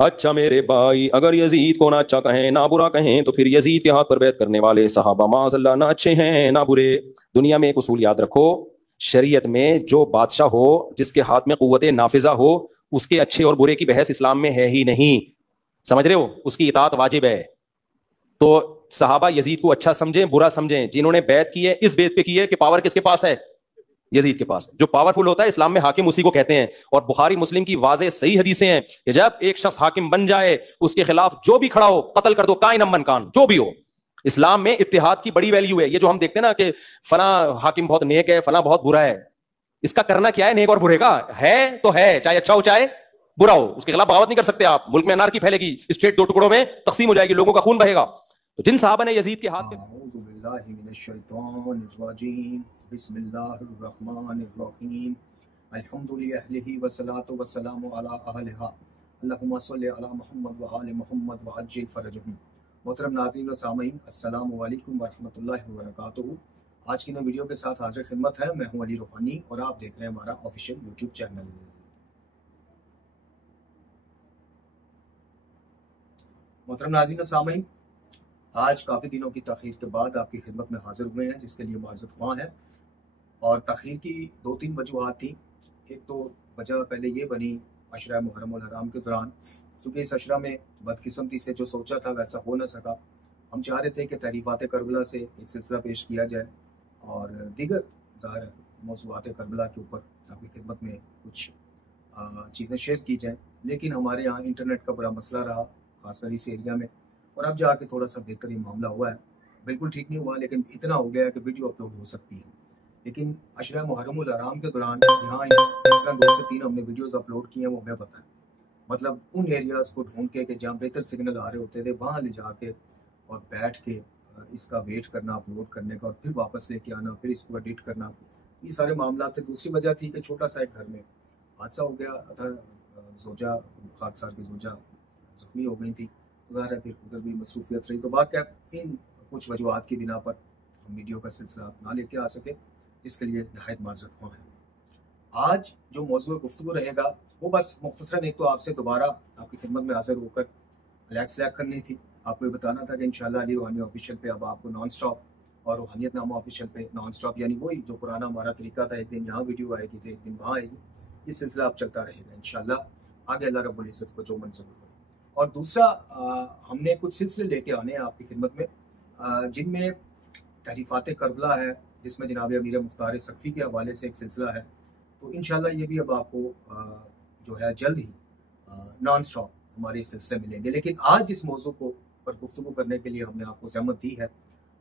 अच्छा मेरे भाई, अगर यजीद को ना अच्छा कहें ना बुरा कहें तो फिर यजीद के हाथ पर बैत करने वाले सहाबा माज़अल्लाह ना अच्छे हैं ना बुरे। दुनिया में एक उसूल याद रखो, शरीयत में जो बादशाह हो, जिसके हाथ में कुव्वत नाफिजा हो, उसके अच्छे और बुरे की बहस इस्लाम में है ही नहीं। समझ रहे हो? उसकी इताअत वाजिब है। तो सहाबा यजीद को अच्छा समझें बुरा समझें, जिन्होंने बैत की है इस बेत पे की है कि पावर किसके पास है? यजीद के पास। जो पावरफुल होता है इस्लाम में हाकिम उसी को कहते हैं। और बुखारी मुस्लिम की वाज़ेह सही हदीसें हैं कि जब एक शख्स हाकिम बन जाए, उसके खिलाफ जो भी खड़ा हो कत्ल कर दो, काइन अमन कान जो भी हो। इस्लाम में इत्तेहाद की बड़ी वैल्यू है। ये जो हम देखते हैं ना कि फला हाकिम बहुत नेक है, फला बहुत बुरा है, इसका करना क्या है? नेक और बुरे का है तो है, चाहे अच्छा हो चाहे बुरा हो, उसके खिलाफ बगावत नहीं कर सकते आप। मुल्क में अनारकी फैलेगी, स्टेट दो टुकड़ों में तकसीम हो जाएगी, लोगों का खून बहेगा। तो जिन साहबा ने यजीद के हाथ के बिस्मिल्लाहिर्रहमानिर्रहीम अल्हम्दुलिल्लाहि वस्सलातु वस्सलामु अला अहलिहा अल्लाहुम्मा सल्लि अला मुहम्मद व आलि मुहम्मद व अज्जिल फरजहुम। मोहतरम नाज़रीन व सामीन, अस्सलामु अलैकुम व रहमतुल्लाहि व बरकातुहू। आज की नई वीडियो के साथ हाजिर खिदमत है। मैं हूं अली रूहानी और आप देख रहे हैं हमारा ऑफिशियल यूट्यूब चैनल। मोहतरम नाज़रीन व सामीन, आज काफ़ी दिनों की तखीर के बाद आपकी खिदमत में हाजिर हुए हैं, जिसके लिए माज़रत ख्वाह है। और तखीर की दो तीन वजूहात थी। एक तो वजह पहले ये बनी अशरा मुहर्रमुल हराम के दौरान, चूँकि इस अशरा में बदकिस्मती से जो सोचा था वैसा हो ना सका। हम चाह रहे थे कि तहरीफ़ात करबला से एक सिलसिला पेश किया जाए और दीगर ज़ाहिर मौज़ूआत करबला के ऊपर आपकी खिदमत में कुछ चीज़ें शेयर की जाएँ। लेकिन हमारे यहाँ इंटरनेट का बड़ा मसला रहा, खासकर इस एरिया में। और अब जाके थोड़ा सा बेहतर ये मामला हुआ है। बिल्कुल ठीक नहीं हुआ, लेकिन इतना हो गया है कि वीडियो अपलोड हो सकती है। लेकिन अशरा मुहर्रमुल हराम के दौरान यहाँ इस तरह 2 से 3 हमने वीडियोस अपलोड किए हैं, वो हमें पता है। मतलब उन एरियाज़ को ढूंढ के कि जहाँ बेहतर सिग्नल आ रहे होते थे, वहाँ ले जाके और बैठ के इसका वेट करना अपलोड करने का, और फिर वापस लेके आना, फिर इसको एडिट करना, ये सारे मामला थे। दूसरी वजह थी कि छोटा सा एक घर में हादसा हो गया था। जोजा खाकसार की जोजा जख्मी हो गई थी, ज़ाहिर है फिर उधर भी मसरूफियत रही। तो बात इन कुछ वजूहत की बिना पर हम वीडियो का सिलसिला ना लेके आ सके, इसके लिए नहायत माज़रत ख्वाह है। आज जो मौजूद गुफ्तगू रहेगा वो बस मुख्तसरन एक तो आपसे दोबारा आपकी खिदमत में हाजिर होकर अलैक करनी थी। आपको ये बताना था कि इंशाल्लाह अली रूहानी ऑफिशियल पे अब आपको नॉन स्टॉप और रूहानियत नामा ऑफिशियल पे नॉन स्टॉप, यानी वही जो पुराना हमारा तरीका था, एक दिन यहाँ वीडियो आएगी तो एक दिन वहाँ आएगी, इस सिलसिला अब चलता रहेगा इंशाल्लाह। आगे अल्लाह रब्बुल इज़्ज़त को जो मंजूर हो। और दूसरा, हमने कुछ सिलसिले लेके आने हैं आपकी खिदमत में, जिनमें तहरीफ़ात करबला है, जिसमें जनाब अमीर मुख्तार सकफ़ी के हवाले से एक सिलसिला है। तो इंशाल्लाह ये भी अब आपको जो है जल्द ही नॉन स्टॉप हमारे इस सिलसिले मिलेंगे। लेकिन आज इस मौजू को पर गुफ्तगू करने के लिए हमने आपको ज़हमत दी है,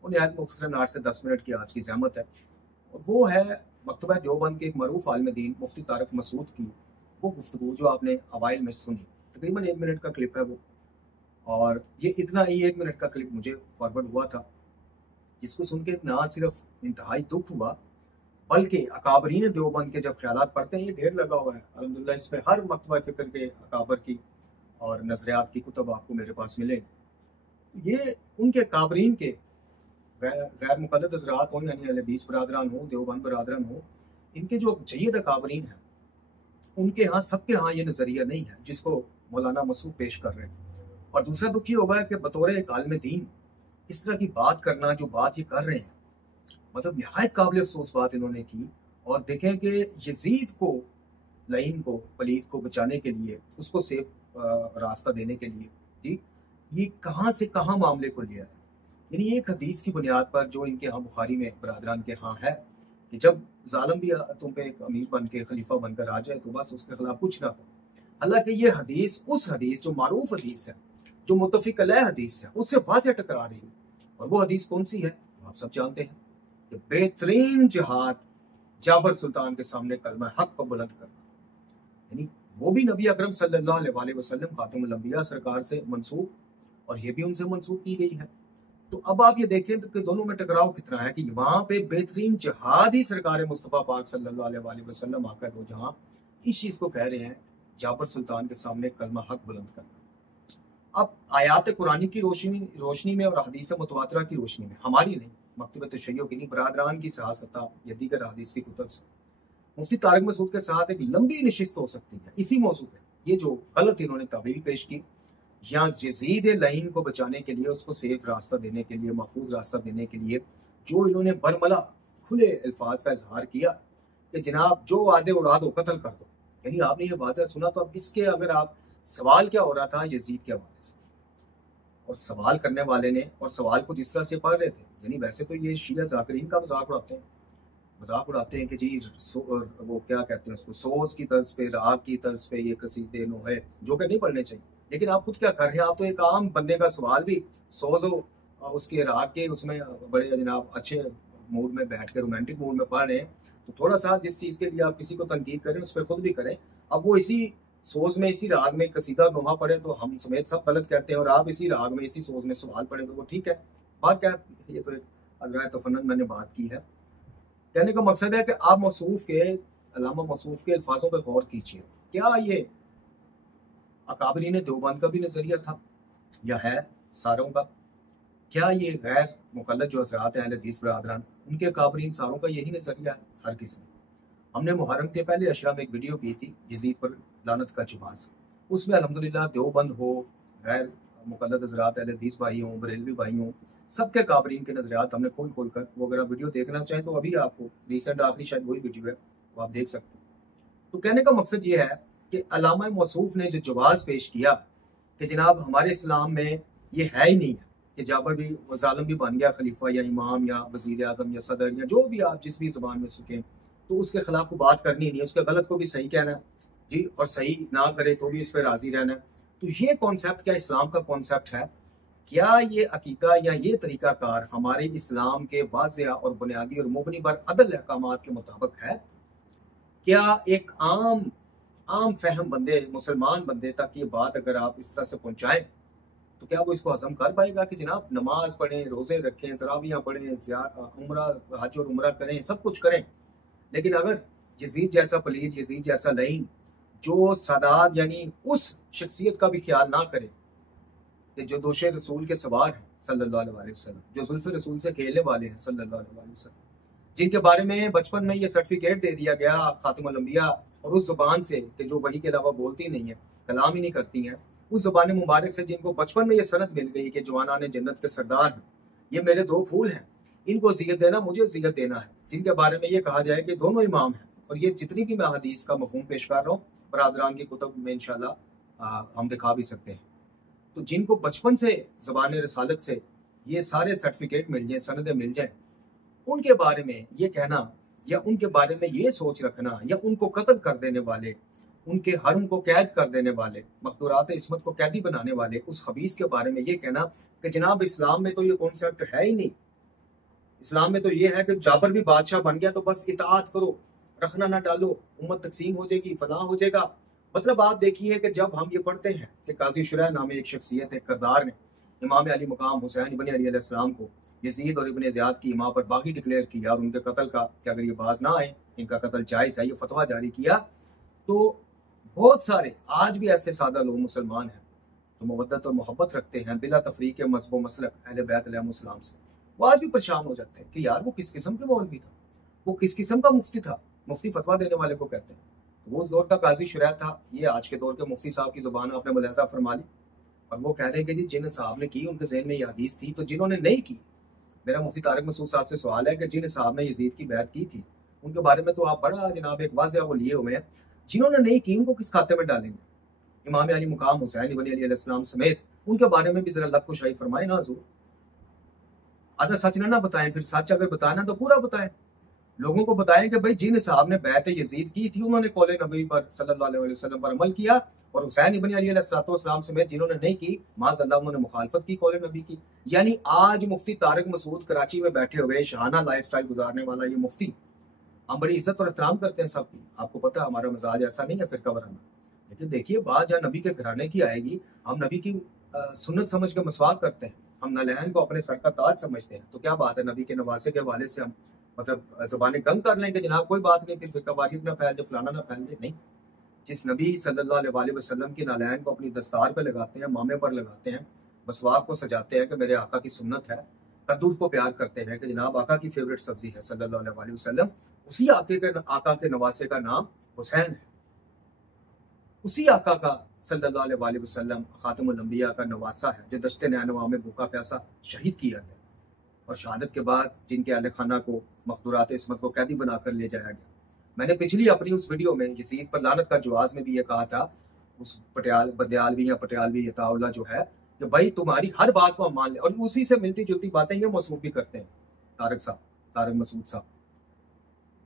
वो नहायत मुख्तसरन 8 से 10 मिनट की आज की ज़हमत है। और वो है मकतबा देवबंद के एक मरूफ आलिम दीन मुफ्ती तारिक मसूद की वो गुफ्तगू जो आपने अवाइल में सुनी। तकरीबन 1 मिनट का क्लिप है वो, और ये इतना ही 1 मिनट का क्लिप मुझे फॉरवर्ड हुआ था, जिसको सुन के ना सिर्फ इंतहाई दुख हुआ, बल्कि अकाबरीन देवबंद के जब ख्यालात पढ़ते हैं, ये ढेर लगा हुआ है अल्हम्दुलिल्लाह, इस पर हर मकतबा फ़िक्र के अकाबर की और नज़रियात की कुतब आपको मेरे पास मिले। ये उनके अकाबरीन के गैर मुक़ल्लिद हज़रात हों, यानी अहले हदीस बरादरान हों, देवबंद बरादरान हों, इनके जो जय्यद अकाबरीन हैं, उनके यहाँ सबके यहाँ ये नज़रिया नहीं है जिसको मौलाना मसूद पेश कर रहे हैं। और दूसरा दुख ये होगा कि बतौर एक आलिम दीन इस तरह की बात करना, जो बात ये कर रहे हैं, मतलब नहायत काबिल अफसोस बात इन्होंने की। और देखें कि यजीद को, लईन को, पलीद को बचाने के लिए, उसको सेफ रास्ता देने के लिए, ठीक, ये कहाँ से कहाँ मामले को लिया है। यानी एक हदीस की बुनियाद पर जो इनके यहाँ बुखारी में बरादरान के यहाँ है कि जब जालिम भी तुम पे एक अमीर बन के खलीफा बनकर आ जाए तो बस उसके खिलाफ कुछ ना करो। हालांकि ये हदीस उस हदीस जो मारूफ हदीस है, जो मुत्तफिक अलैह हदीस है, उससे वाज़ेह टकरा रही है। और वो हदीस कौन सी है वो आप सब जानते हैं कि बेहतरीन जिहाद जाबर सुल्तान के सामने कलमा हक को बुलंद करना, यानी वो भी नबी अकरम सल्लल्लाहु अलैहि वसल्लम खातिमुल अंबिया सरकार से मंसूब, और ये भी उनसे मंसूब की गई है। तो अब आप ये देखें तो कि दोनों में टकराव कितना है कि वहां पे बेहतरीन जिहाद ही सरकार मुस्तफ़ा पाक सल्लल्लाहु अलैहि वसल्लम आका दो जहां इस चीज को कह रहे हैं, जाबर सुल्तान के सामने कलमा हक बुलंद करना। अब आयात कुरानी की रोशनी में और हदीस मुतवातरा की रोशनी में, हमारी नहीं, मकतब तशय्यो की नहीं, बरादरान की सहासता या दीगर हदीस की कुतब से मुफ्ती तारिक मसूद के साथ एक लंबी नशिस्त हो सकती है इसी मौजू पे, ये जो गलत इन्होंने तावील पेश की, या यजीद लईन को बचाने के लिए, उसको सेफ रास्ता देने के लिए, महफूज रास्ता देने के लिए जो इन्होंने बरमला खुले अल्फाज का इजहार किया कि जनाब जो आदे उड़ा दो, कत्ल कर दो, यानी आपने ये वाज़ह सुना। तो अब इसके अगर आप सवाल क्या हो रहा था यजीद के हवाले से, और सवाल करने वाले ने और सवाल को जिस तरह से पढ़ रहे थे, यानी वैसे तो ये शिया जाकिरीन का मजाक उड़ाते हैं कि जी वो क्या कहते हैं उसको, सोज की तर्ज पे, राग की तर्ज पे ये कसीदे नो है जो कि नहीं पढ़ने चाहिए। लेकिन आप खुद क्या कर रहे हैं, आप तो एक आम बंदे का सवाल भी सोज उसके राग के उसमें बड़े जनाब अच्छे मूड में बैठ के रोमांटिक मूड में पढ़ रहे हैं। तो थोड़ा सा जिस चीज़ के लिए आप किसी को तनकीद करें उस पर खुद भी करें। अब वो इसी सोज में, इसी राग में कसीदा नोहा पढ़े तो हम समेत सब गलत कहते हैं, और आप इसी राग में, इसी सोज में सवाल पढ़े तो वो ठीक है। बात क्या है, ये तो एक अज़राए तफन्नुन मैंने बात की है। कहने का मकसद है कि आप मौसूफ के, अल्लामा मौसूफ के अल्फाजों पर गौर कीजिए। क्या ये अकाबरीन देवबंद का भी नजरिया था या है सारों का? क्या ये गैर मुकल्लद जो हज़रात हैं अहले हदीस बरादरान, उनके अकाबरीन सारों का यही नजरिया है? हर किसी ने। हमने मुहर्रम के पहले अशरा में एक वीडियो की थी यजीद पर लानत का जवाज़, उसमें अल्हम्दुलिल्लाह देवबंद हो, गैर मुकल्लद हज़रात अहले हदीस भाई हों, बरेलवी भाई हों, सबके काबरीन के नजरियात हमने खोल खोल कर, वो अगर आप वीडियो देखना चाहें तो अभी आपको रिसेंट आखिरी शायद वही वीडियो है, वो आप देख सकते हैं। तो कहने का मकसद ये है कि अल्लामा मौसूफ ने जो जवाज़ पेश किया कि जनाब हमारे इस्लाम में ये है ही नहीं है कि जाबर भी जालिम भी बन गया खलीफा या इमाम या वज़ीर आज़म या सदर या जो भी आप जिस भी ज़बान में सुखें, तो उसके खिलाफ को बात करनी नहीं है, उसके गलत को भी सही कहना है जी, और सही ना करे तो भी इस पर राजी रहना है। तो ये कॉन्सेप्ट क्या इस्लाम का कॉन्सेप्ट है? क्या ये अकीदा या ये तरीकाकार हमारे इस्लाम के वाज़िया और बुनियादी और मुबनी बर अदल अहकामात के मुताबिक है? क्या एक आम फहम बंदे, मुसलमान बंदे तक ये बात अगर आप इस तरह से पहुंचाएं तो क्या वो इसको हजम कर पाएगा कि जनाब नमाज पढ़ें, रोजे रखें, तरावियाँ पढ़ें, उम्रा, हज और उम्रा करें, सब कुछ करें, लेकिन अगर यजीद जैसा पलीद, यजीद जैसा लईन जो सदाद यानी उस शख्सियत का भी ख्याल ना करे कि जो दोषे रसूल के सवार हैं सल्लल्लाहु अलैहि वसल्लम, जो जुल्फ़े रसूल से खेलने वाले हैं सल्लल्लाहु अलैहि वसल्लम, जिनके बारे में बचपन में ये सर्टिफिकेट दे दिया गया खातिमुल अंबिया, और उस जबान से कि जो वही के अलावा बोलती नहीं है, कलाम ही नहीं करती हैं, उस जबान मुबारक से जिनको बचपन में ये सनद मिल गई कि जवाना ने जन्नत के सरदार हैं, ये मेरे दो फूल हैं, इनको ज़ियत देना, मुझे ज़ियत देना है, जिनके बारे में ये कहा जाए कि दोनों इमाम हैं। और ये जितनी भी मैं हदीस का मफहूम पेश कर रहा हूँ बरादरान की कुतुब में इंशाल्लाह हम दिखा भी सकते हैं। तो जिनको बचपन से ज़बान रसालत से ये सारे सर्टिफिकेट मिल जाए, सनदें मिल जाएं, उनके बारे में ये कहना या उनके बारे में ये सोच रखना या उनको कत्ल कर देने वाले, उनके हरम को कैद कर देने वाले, मखदूरात इस्मत को कैदी बनाने वाले उस खबीस के बारे में ये कहना कि जनाब इस्लाम में तो ये कॉन्सेप्ट है ही नहीं, इस्लाम में तो ये है कि जाबर भी बादशाह बन गया तो बस इताअत करो, रखना ना डालो, उम्मत तकसीम हो जाएगी, फलां हो जाएगा। मतलब आप देखिए कि जब हम ये पढ़ते हैं कि काजी शुरा नामे एक शख्सियत, एक करदार ने इमाम अली मुकाम हुसैन इब्न अली अलैहिस्सलाम को यजीद और इब्न ज़ियाद की इमाम पर बागी डिक्लेयर किया और उनके कत्ल का कि अगर ये बाज ना आए, इनका कत्ल जायज़ है, ये फतवा जारी किया, तो बहुत सारे आज भी ऐसे सादा लोग मुसलमान हैं जो मवद्दत और मोहब्बत रखते हैं बिला तफरीक के मज़हब मसलक अहले बैत अलैहिस्सलाम से, वो आज भी परेशान हो जाते हैं कि यार वो किस किस्म के मौलवी था, वो किस किस्म का मुफ्ती था, मुफ्ती फतवा देने वाले को कहते हैं। तो वो उस दौर का काजी शुरा था, ये आज के दौर के मुफ्ती साहब की ज़ुबान आपने मुलाहिज़ा फरमा ली, और वो कह रहे हैं कि जी जिन साहब ने की उनके जहन में ये हदीस थी, तो जिन्होंने नहीं की, मेरा मुफ्ती तारिक मसूद साहब से सवाल है कि जिन साहब ने यजीद की बैत की थी उनके बारे में तो आप बड़ा जनाब एक वाज़िया वो लिए हुए हैं, जिन्होंने नहीं की उनको किस खाते में डालेंगे? इमाम अली मुकाम हुसैन इब्न अली अलैहिस्सलाम समेत उनके बारे में भी जरा लक को शाही फरमाए ना हुजूर। आधा सच ना बताएं, फिर सच अगर बताना तो पूरा बताएं, लोगों को बताएं कि भाई जिन साहब ने बैत यजीद की थी उन्होंने कौले नबी पर सल्लल्लाहु अलैहि वसल्लम पर अमल किया, और हुसैन इब्न अली अलैहिस्सलाम समेत जिन्होंने नहीं की माज़अल्लाह उन्होंने मुखालफत की कौले नबी की। यानी आज मुफ्ती तारिक मसूद कराची में बैठे हुए शाहाना लाइफस्टाइल गुजारने वाला ये मुफ्ती, हम बड़ी इज्जत और एहतराम करते हैं सबकी, आपको पता है हमारा मिजाज ऐसा नहीं है फिरका वराना, लेकिन देखिए बात जहाँ नबी के घराने की आएगी, हम नबी की सुन्नत समझ के मसवाक करते हैं, हम नलैन को अपने सर का ताज समझते हैं, तो क्या बात है नबी के नवासे के हवाले से हम मतलब ज़बानें गम कर लें कि जनाब कोई बात नहीं, फिर फिरका वारियत ना फैल जाए, फलाना ना फैल जाए। नहीं, जिस नबी सल्लल्लाहु अलैहि वसल्लम की नालैन को अपनी दस्तार पे लगाते हैं, मामे पर लगाते हैं, मसवाक को सजाते हैं कि मेरे आका की सुन्नत है, कद्दूस को प्यार करते हैं कि जनाब आका की फेवरेट सब्जी है सल्लल्लाहु अलैहि वसल्लम, उसी आका के नवासे का नाम हुसैन है। उसी आका का सल्लल्लाहु अलैहि वसल्लम खातमुल अंबिया का नवासा है जो दश्त नैनवा में भूखा प्यासा शहीद किया गया और शहादत के बाद जिनके अहले खाना को मखदूरात इस्मत को कैदी बनाकर ले जाया गया। मैंने पिछली अपनी उस वीडियो में यजीद पर लानत का जवाज में भी ये कहा था, उस बदयालवी या पटियालवी अताउल्लाह जो है कि भाई तुम्हारी हर बात को हम मान ले, और उसी से मिलती जुलती बातें ये मौसूफ भी करते हैं तारक मसूद साहब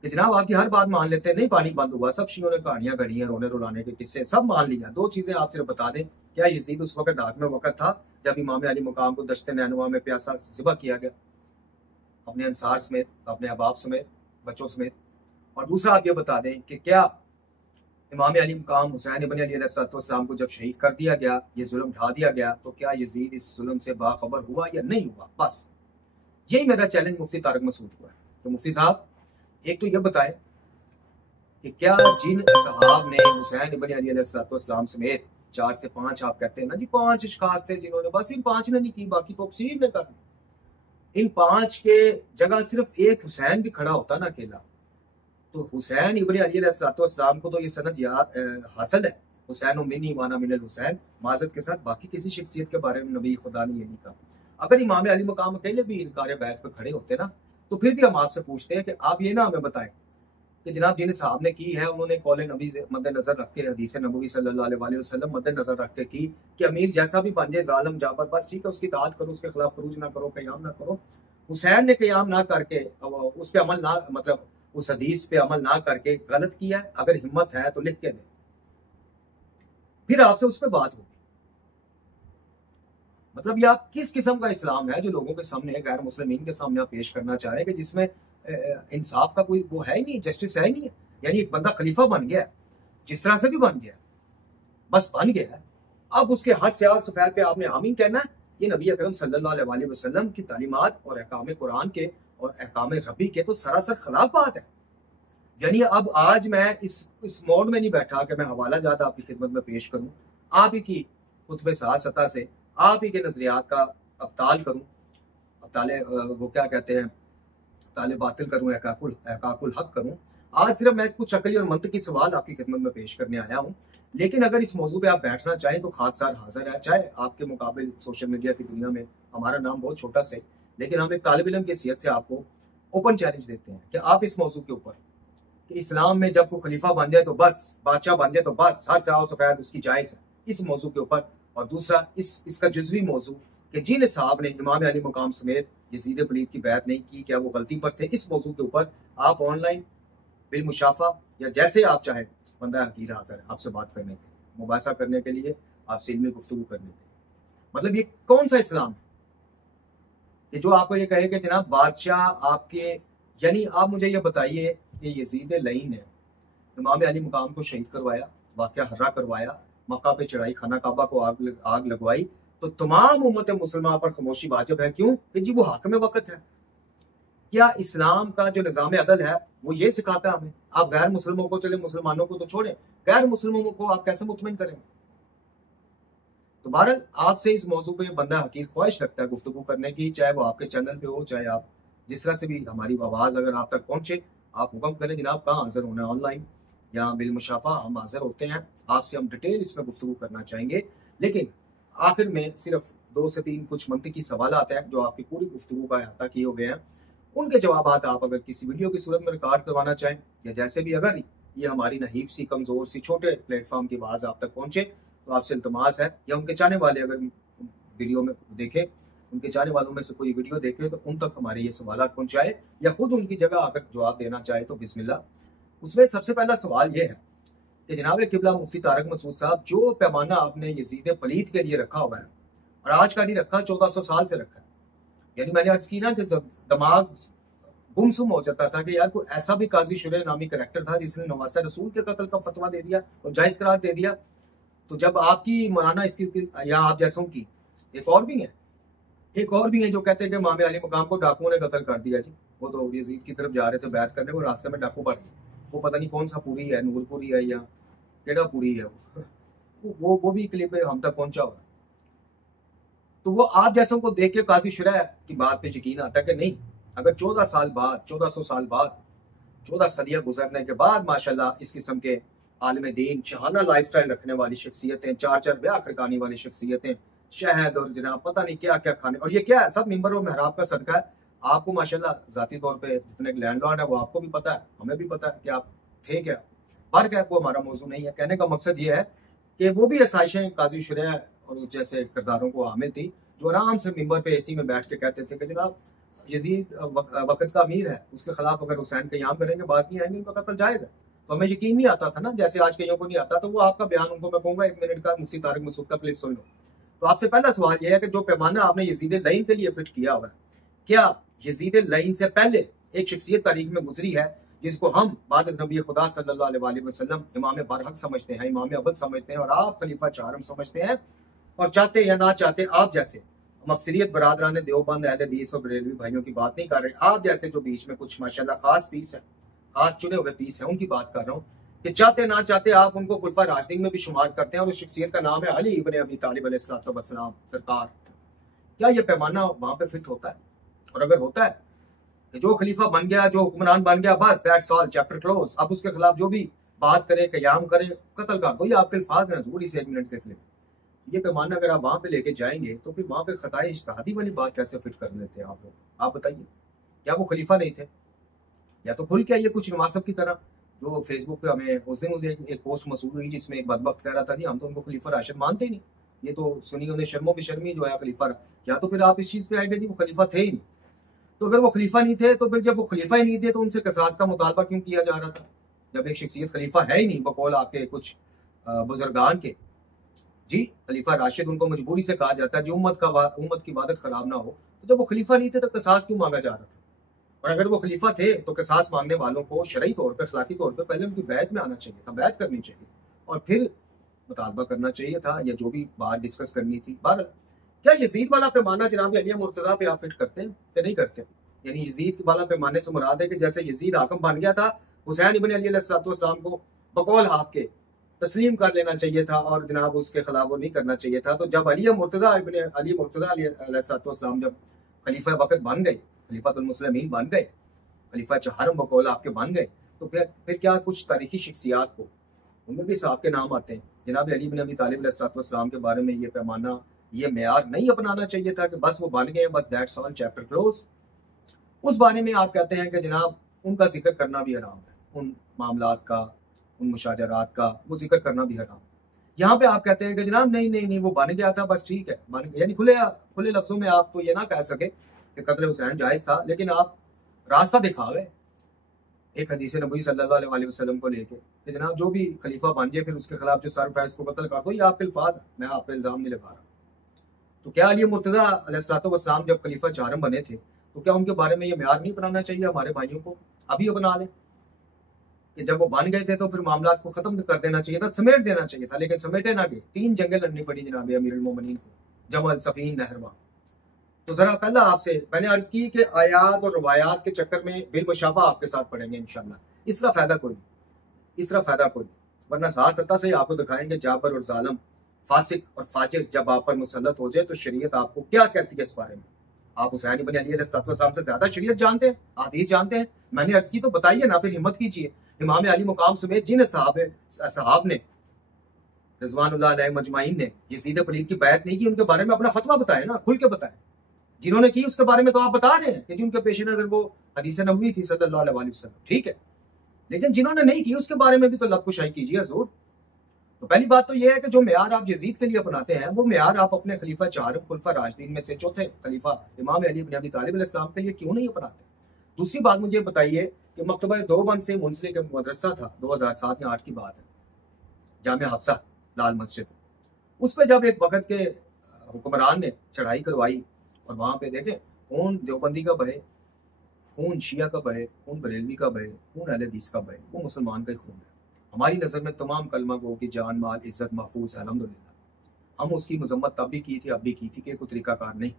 कि जनाब आपकी हर बात मान लेते हैं, नहीं पानी बंद हुआ, सब शियों ने कहानियां गढ़ी हैं, रोने रुलाने के किस्से सब मान लिया। दो चीजें आप सिर्फ बता दें, क्या यजीद उस वक्त हाथ में वक्त था जब इमाम अली मुकाम को दश्त नैनवा में प्यासा ज़िबा किया गया अपने अंसार समेत, अपने अहबाब समेत, बच्चों समेत? और दूसरा आप ये बता दें कि क्या इमाम अली मुकाम हुसैन इब्न अली अलैहिस्सलाम को जब शहीद कर दिया गया, ये जुल्म ढा दिया गया, तो क्या यजीद इस जुल्म से बाखबर हुआ या नहीं हुआ? बस यही मेरा चैलेंज मुफ्ती तारक मसूद को है। तो मुफ्ती साहब एक तो ये बताएं कि क्या जिन सहाब ने हुसैन इब्न अली अलैहिस्सलाम समेत 4 से 5, आप कहते हैं ना जी 5 अशखास थे जिन्होंने, बस इन 5 ने नहीं की, बाकी तो तफसीर ने कर, इन 5 के जगह सिर्फ एक हुसैन भी खड़ा होता ना अकेला, तो हुसैन इब्न अली अलैहिस्सलाम को तो ये सनद याद हासिल है, हुसैन मिन्नी वाना मिनल हुसैन, माजरत के साथ बाकी किसी शख्सियत के बारे में नबी खुदा ने ये नहीं कहा। अगर इमाम अली मकाम अकेले भी इनकार बैत पर खड़े होते ना, तो फिर भी हम आपसे पूछते हैं कि आप ये ना हमें बताएं कि जनाब जिन साहब ने की है उन्होंने कौल नबी मद्देनजर रख के, हदीस नबवी सल्लल्लाहु अलैहि वसल्लम मद्देनजर रख के की कि अमीर जैसा भी बन जाए जालिम जाबर, बस ठीक है उसकी इताअत करो, उसके खिलाफ खरूज ना करो, क़याम ना करो। हुसैन ने क़याम ना करके उस पर अमल ना, मतलब उस हदीस पे अमल ना करके गलत किया है, अगर हिम्मत है तो लिख के दे, फिर आपसे उस पर बात होगी। मतलब ये आप किस किस्म का इस्लाम है जो लोगों के सामने, गैर मुस्लिमीन के सामने आप पेश करना चाह रहे हैं कि जिसमें इंसाफ का कोई वो है ही नहीं, जस्टिस है ही नहीं है। यानी एक बंदा खलीफा बन गया है, जिस तरह से भी बन गया, बस बन गया है, अब उसके हर स्यार सफेद पे आपने आमीन कहना है। ये नबी अकरम सल्लल्लाहु अलैहि वसल्लम की तालीमात और अहकाम कुरान के और अहकाम रबी के तो सरासर खिलाफ बात है। यानी अब आज मैं इस मोड में नहीं बैठा कि मैं हवाला जात आपकी खिदमत में पेश करूं, आप ही की खुतबे सतह से आप ही के नजरियात का अब्ताल करूं, अब्ताले वो क्या कहते हैं, ताले बातिल करूं, एहकाकुल हक करूं। आज सिर्फ मैं कुछ अकली और मंतकी सवाल आपकी खिदमत में पेश करने आया हूं, लेकिन अगर इस मौजू पे आप बैठना चाहें तो खाकसार हाजिर है। चाहे आपके मुकाबिल सोशल मीडिया की दुनिया में हमारा नाम बहुत छोटा से, लेकिन हम एक तालिब इल्म की हैसियत से आपको ओपन चैलेंज देते हैं कि आप इस मौजू के ऊपर कि इस्लाम में जब कोई खलीफा बन जाए तो बस, बादशाह बन जाए तो बस, हर सयाह सफेद उसकी जायज़ है, इस मौजू के ऊपर। और दूसरा इसका जुज़वी मौजू कि जिन साहब ने इमाम अली मकाम समेत यजीद पलीद की बैत नहीं की, क्या वो गलती पर थे? इस मौजू के ऊपर आप ऑनलाइन बिलमुशाफा या जैसे आप चाहें बंदा हकीर हाजिर है आपसे बात करने के, मुबासा करने के लिए, आपसे इल्मी गुफ्तगू करने के लिए। मतलब ये कौन सा इस्लाम है कि जो आपको ये कहे कि जनाब बादशाह आपके, यानी आप मुझे ये बताइए कि यजीद लईन ने इमाम अली मुकाम को शहीद करवाया, वाक़या हर्रा करवाया, मक्का पे चढ़ाई, खाना काबा को आग लगवाई, तो तमाम उम्मत मुसलमान पर खामोशी वाजिब है। क्यों? कि जी वो हाकिम वक्त है। क्या इस्लाम का जो निज़ाम अदल है वो ये सिखाता है हमें? आप गैर मुसलमानों को, चले मुसलमानों को तो छोड़ें, गैर मुसलमानों को आप कैसे मुतमिन करेंगे? तो बहरहाल आपसे इस मौजू पे बंदा हकीर ख्वाहिश रखता है गुफ्तगू करने की, चाहे वो आपके चैनल पे हो, चाहे आप जिस तरह से भी हमारी आवाज़ अगर आप तक पहुंचे, आप हुक्म करें जनाब कहाँ हाजिर होना है, ऑनलाइन या बिलमुशाफा हम हाजिर होते हैं। आपसे हम डिटेल इसमें गुफ्तगू करना चाहेंगे, लेकिन आखिर में सिर्फ 2 से 3 कुछ मंतिकी सवाल आते हैं जो आपकी पूरी गुफ्तगू का अहाता किए हुए हैं। उनके जवाब आप अगर किसी वीडियो की सूरत में रिकॉर्ड करवाना चाहें या जैसे भी, अगर ये हमारी नहीफ सी, कमज़ोर सी, छोटे प्लेटफॉर्म की आवाज़ आप तक पहुंचे, तो आपसे इल्तमास है, या उनके चाहने वाले अगर वीडियो में देखें, उनके चाहने वालों में से कोई वीडियो देखे तो उन तक हमारे ये सवाल पहुंचाए, या खुद उनकी जगह अगर जवाब देना चाहे तो बिस्मिल्लाह। उसमें सबसे पहला सवाल ये है कि जनाब किबला मुफ्ती तारक मसूद साहब, जो पैमाना आपने यजीद पलीद के लिए रखा हुआ है, और आज का नहीं रखा, 1400 साल से रखा है। यानी मैंने अर्ज की ना कि दिमाग गुमसुम हो जाता था कि यार कोई ऐसा भी काजी शुरे नामी करेक्टर था जिसने नवासा रसूल के कत्ल का फतवा दे दिया और जायज़ करार दे दिया। तो जब आपकी मौलाना इसकी या आप जैसों की एक और भी है जो कहते हैं कि मामे अली मुकाम को डाकुओं ने कत्ल कर दिया जी, वो तो यजीद की तरफ जा रहे थे बैत करने, वो रास्ते में डाकू पड़ गए, वो पता नहीं कौन सा पूरी है, नूरपुरी है या केड़ा पूरी है, वो भी क्लिप हम तक पहुंचा हुआ। तो वो आप जैसों को देख के काजी शुरा की बात पे यकीन आता है कि नहीं, अगर 1400 साल बाद 1400 सदियां गुजरने के बाद माशाल्लाह इस किस्म के आलिम दीन, शहाना लाइफस्टाइल रखने वाली शख्सियतें, 4-4 ब्याह खड़काने वाली शख्सियतें, शहद और जनाब पता नहीं क्या क्या खाने, और ये क्या है, सब मिंबर और मेहराब का सदका है। आपको माशाल्लाह जाती तौर पे जितने लैंडलॉर्ड है वो आपको भी पता है, हमें भी पता है कि आप थे क्या, पर क्या, वो हमारा मौजू नहीं है। कहने का मकसद ये है कि वो भी आसाइशें काजी शुरा और उस जैसे किरदारों को हामिल थी, जो आराम से मिंबर पे एसी में बैठ के कहते थे कि जनाब यजीद वक्त का अमीर है, उसके खिलाफ अगर हुसैन कयाम करेंगे बाज नहीं आएंगे, उनका कत्ल जायज़ है। तो हमें यकीन नहीं आता था ना, जैसे आज कईयों को नहीं आता। तो वो आपका बयान उनको मैं कहूँगा 1 मिनट का मुफ्ती तारिक मसूद का क्लिप सुन लो। तो आपसे पहला सवाल यह है कि जो पैमाना आपने यजीद लईन के लिए फिट किया हुआ है, क्या यजीद लईन से पहले एक शख्सियत तारीख में गुजरी है जिसको हम बाद नबी खुदा सल्लल्लाहु अलैहि वसल्लम इमाम बरहक समझते हैं, इमाम अबद समझते हैं, और आप खलीफा चारम समझते हैं, और चाहते या ना चाहते आप जैसे मकसरियत बरादरान देवबंद अहले हदीस और बरेलवी भाइयों की बात नहीं कर रहे, आप जैसे जो बीच में कुछ माशाल्लाह खास पीस है, खास चुने हुए पीस है, उनकी बात कर रहा हूँ कि चाहते ना चाहते आप उनको खुलफा राशिदीन में भी शुमार करते हैं, और उस शख्सियत का नाम है अली इब्न अबी तालिब अलैहिस्सलाम सरकार। क्या यह पैमाना वहां पे फिट होता है? और अगर होता है कि जो खलीफा बन गया, जो हुक्मरान बन गया, बस दैट्स ऑल, चैप्टर क्लोज, अब उसके खिलाफ जो भी बात करे, कयाम करे, कत्ल कर दो, ये आपके अल्फाज हैं जरूरी से 1 मिनट के फिल्म। ये पैमाना अगर आप वहां पे लेके जाएंगे तो फिर वहां पे खताए इज्तिहादी वाली बात कैसे फिट कर लेते हैं आप लोग? आप बताइए, क्या वो खलीफा नहीं थे? या तो खुल के आइए कुछ नवासब की तरह, जो फेसबुक पे हमें उस दिन मुझे एक पोस्ट मसूल हुई जिसमें एक बदबख्त कह रहा था जी हम तो उनको खलीफा राशिद मानते ही नहीं, ये तो सुनी उन्हें शर्मो बेशर्मी जो है खलीफा। या तो फिर आप इस चीज पे आएंगे जी वो खलीफा थे ही नहीं। तो अगर वो खलीफा नहीं थे तो फिर जब वो खलीफा ही नहीं थे तो उनसे कसास का मुतालबा क्यों किया जा रहा था? जब एक शख्सियत खलीफा है ही नहीं बकौल आपके कुछ बुजुर्गान के, जी खलीफा राशिद उनको मजबूरी से कहा जाता है जी उम्मत की इबादत खराब ना हो, तो जब वो खलीफा नहीं थे तो कसास क्यों मांगा जा रहा था? और अगर वो खलीफा थे तो कसास मांगने वालों को शरई तौर पर, अखलाकी तौर पर पहले उनकी बैत में आना चाहिए था, बैत करनी चाहिए और फिर मुतालबा करना चाहिए था, या जो भी बात डिस्कस करनी थी। बहरहाल, क्या यजीद वाला पैमाना जनाब अली मुर्तजा पे आप फिट करते हैं कि नहीं करते? यानी यजीद वाला पैमाने से मुराद है कि जैसे यजीद हाकम बन गया था, हुसैन इब्न अली अलैहिस्सलाम को बकौल हाक के तस्लीम कर लेना चाहिए था और जनाब उसके खिलाफ वो नहीं करना चाहिए था। तो जब अली मुर्तजा अलैहिस्सलाम जब खलीफा वक्त बन गए, खलीफातुल मुस्लिमीन बन गए, खलीफा चहारम बकौल आपके बन गए, तो फिर क्या कुछ तारीखी शख्सियात को उनमें भी साहब के नाम आते हैं। जनाब अली बिन अबी तालिब अलैहिस्सलाम के बारे में ये पैमाना, ये मेयार नहीं अपनाना चाहिए था कि बस वो बन गए, बस दैट्स ऑल, चैप्टर क्लोज। उस बारे में आप कहते हैं कि जनाब उनका जिक्र करना भी हराम है, उन मामलात का, उन मुशाजरात का वो जिक्र करना भी हराम। यहाँ पे आप कहते हैं कि जनाब नहीं नहीं नहीं वो बन गया था, बस ठीक है बन गया। यानी खुले लफ्जों में आप तो ये ना कह सके कि कत्ल हुसैन जायज था, लेकिन आप रास्ता दिखा गए एक हदीस नबी सल्लल्लाहु अलैहि वसल्लम को लेके कि जनाब जो भी खलीफा बन जाए फिर उसके खिलाफ जो सर फैज को कत्ल कर दो। ये आपके अल्फाज है, मैं आप पे इल्जाम नहीं लगा रहा। तो क्या अली मुर्तजा अलैहिस्सलाम जब खलीफा चारम बने थे तो क्या उनके बारे में ये म्यार नहीं अपनाना चाहिए हमारे भाइयों को? अभी अपना लें कि जब वो बन गए थे तो फिर मामला को खत्म कर देना चाहिए था, समेट देना चाहिए था, लेकिन समेटे ना गए। 3 जंगें लड़नी पड़ी जनाब अमीरुल मोमिनीन को, जमल, सफीन, नहरवा। तो जरा पहला आपसे मैंने अर्ज की कि आयात और रवायात के चक्कर में बिलमुशाबा आपके साथ पढ़ेंगे इंशाल्लाह। इस तरह फायदा कोई नहीं, वरना साथ सत्ता से ही आपको दिखाएंगे जाबर और जालम, फासिक और फाजिर जब आप पर मुसल्लत हो जाए तो शरीयत आपको क्या कहती है इस बारे में। आप हुसैन इब्न अली अलैहिस्सलाम से ज्यादा शरीयत जानते हैं, हदीस जानते हैं। मैंने अर्ज की तो बताइए ना, फिर हिम्मत कीजिए। इमाम अली मुकाम समेत जिन सहाब ने रिजवानुल्लाह अलैहि मजमाइन ने यजीद पलीद की बैत नहीं की, उनके बारे में अपना फतवा बताए ना, खुल के बताए। जिन्होंने की उसके बारे में तो आप बता रहे हैं कि जी उनके पेश नजर वो हदीस नबवी थी सल्लल्लाहु अलैहि वसल्लम, ठीक है, लेकिन जिन्होंने नहीं की उसके बारे में भी तो लब कुशाई कीजिए हजूर। तो पहली बात तो यह है कि जो मेयार आप यजीद के लिए अपनाते हैं वो मेयार आप अपने खलीफा चारम खुलफा राशिदीन में से चौथे खलीफा इमाम अली इब्न अबी तालिब अलैहिस्सलाम के लिए क्यों नहीं अपनाते? दूसरी बात मुझे बताइए कि मकतबा देवबंद से मुंसलिक मदरसा था, 2007 या 8 की बात है, जामिया हफ्सा लाल मस्जिद, उस पर जब एक वक्त के हुक्मरान ने चढ़ाई करवाई और वहां पे देखें खून देवबंदी का बहे, खून शिया का बहे, खून बरेलवी का बहे, खून अहले हदीस का बहे, वो मुसलमान का ही खून है। हमारी नज़र में तमाम कलमा गो की जान माल इज्जत महफूज है अल्हम्दुलिल्लाह। हम उसकी मजम्मत तब भी की थी, अब भी की थी कि कोई तरीकाकार नहीं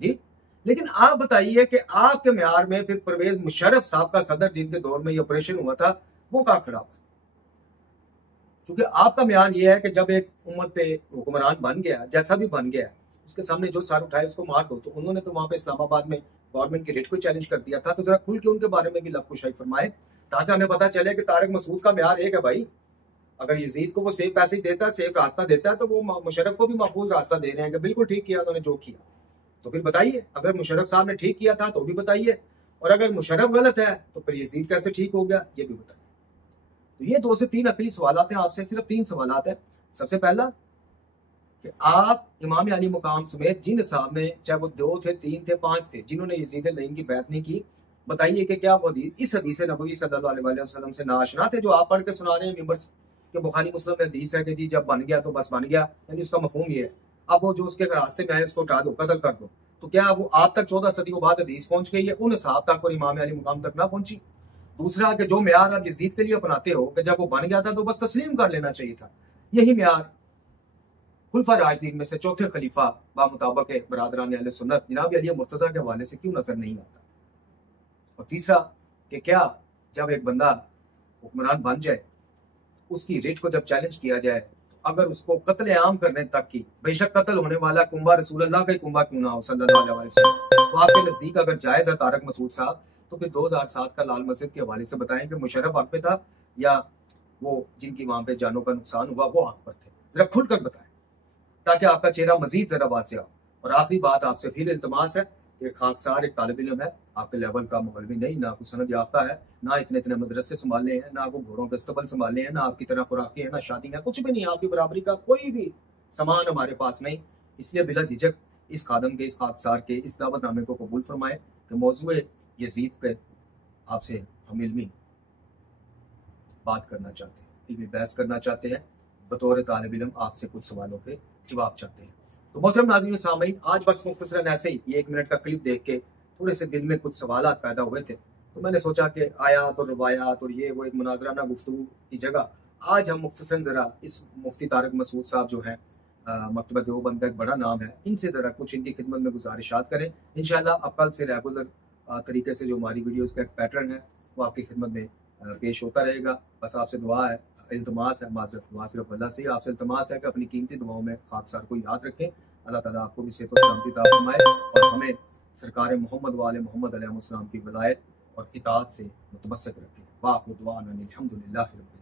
जी। लेकिन आप बताइए कि आपके म्यार में फिर परवेज मुशर्रफ साहब का सदर जिनके दौर में ये ऑपरेशन हुआ था वो कहाँ खड़ा हुआ? क्योंकि आपका म्यार ये है कि जब एक उम्मत पे हुक्मरान बन गया, जैसा भी बन गया, उसके सामने जो सर उठाए उसको मार दो। तो उन्होंने तो वहां पे इस्लामाबाद में गवर्नमेंट के रेट को चैलेंज कर दिया था। तो जरा खुल के उनके बारे में भी लबकुशाई फरमाए ताकि हमें पता चले कि तारिक मसूद का म्यार एक है भाई। अगर यजीद को वो सेफ पैसेज देता है, सेफ रास्ता देता है, तो वो मुशर्रफ को भी महफूज रास्ता दे रहे हैं कि बिल्कुल ठीक किया उन्होंने जो किया। तो फिर बताइए, अगर मुशर्रफ साहब ने ठीक किया था तो भी बताइए, और अगर मुशर्रफ गलत है तो फिर यजीद कैसे ठीक हो गया ये भी बताइए। तो ये 2 से 3 अकली सवाल हैं आपसे, सिर्फ 3 सवाल हैं। सबसे पहला कि आप इमाम अली मुकाम समेत जिन साहब ने, चाहे वो 2 थे, 3 थे, 5 थे, जिन्होंने यजीद लईन की बैत नहीं की, बताइए कि क्या वो इस हदीस नबवी सल्लल्लाहु अलैहि वसल्लम से नाआशना थे जो आप पढ़ के सुना रहे हैं मिंबर से, कि बुखारी मुस्लिम में हदीस है कि जी जब बन गया तो बस बन गया, यानी उसका मफहूम ये है अब वो जो उसके रास्ते में आए उसको उठा दो, कत्ल कर दो। तो क्या वो आप तक 14 सदियों बाद हदीस पहुंच गई है, उन साहब तक और इमाम अली मुकाम तक ना पहुंची? दूसरा कि जो म्यार आप यजीद के लिए अपनाते हो कि जब वो बन गया था तो बस तस्लीम कर लेना चाहिए था, यही म्यार खुलफा राशिदीन में से चौथे खलीफा बामुताबिक बरादरान अहले सुन्नत जनाब अली मुर्तज़ा के हवाले से क्यों नजर नहीं आता? और तीसरा कि क्या जब एक बंदा हुक्मरान बन जाए, उसकी रिट को जब चैलेंज किया जाए, तो अगर उसको कत्ल आम करने तक की, बेशक कत्ल होने वाला कुंबा रसूलुल्लाह का कुंबा क्यों ना हो सल्लल्लाहु अलैहि वसल्लम, तो आपके नजदीक अगर जायज है तारक मसूद साहब, तो फिर 2007 का लाल मस्जिद के हवाले से बताएं कि मुशर्रफ हक पे था या वो जिनकी वहां पे जानों का नुकसान हुआ वो हक पर थे? जरा खुलकर बताएं ताकि आपका चेहरा मजीद जरा वाज़ेह हो। और आखिरी बात आपसे फिर इल्तमास है कि खाकसार एक तालिब इल्म है, आपके लेवल का मौलवी नहीं, ना कुछ सनद याफ्ता है, ना इतने इतने मदरसे संभाले हैं, ना आपको घोड़ों के अस्तबल संभाले हैं, ना आपकी तरह खुराकी है, ना शादी है, कुछ भी नहीं, आपकी बराबरी का कोई भी सामान हमारे पास नहीं। इसलिए बिला झिझक इस खादम के, इस खाकसार के इस दावतनामे को कबूल फरमाएं कि मौजूद यजीद पे आपसे हम इल्मी बात करना चाहते हैं, इल्मी बहस करना चाहते हैं, बतौर तालिब इल्म आपसे कुछ सवालों के जवाब चाहते हैं। तो मोहतरम नाज़रीन सामीन, आज बस मुख्तसरन ऐसे ही ये 1 मिनट का क्लिप देख के थोड़े से दिल में कुछ सवालात पैदा हुए थे, तो मैंने सोचा कि आयात और रवायात और ये वो एक मुनाजराना गुफ्तगू की जगह आज हम मुख्तसरन ज़रा इस मुफ्ती तारिक मसूद साहब जो हैं, मकतबा देवबंद का एक बड़ा नाम है, इनसे ज़रा कुछ इनकी खिदमत में गुजारिशात करें। इंशाअल्लाह अब कल से रेगुलर तरीके से जो हमारी वीडियोज़ का एक पैटर्न है वो आपकी खिदमत में पेश होता रहेगा। बस आपसे दुआ है, इल्तमास है, माज़रत दुआ सिर्फ अल्लाह से, आपसे इल्तमास है कि अपनी कीमती दुआओं में खाकसार को याद रखें। अल्लाह ताला आपको भी सेहत और सलामती अता फरमाए और हमें सरकार मोहम्मद वाले मोहम्मद अलैहिस्सलाम की वलायत और इताअत से मुतमस्सिक रखें। वाखिर दुआना अनिल हम्दुलिल्लाहि रब्बिल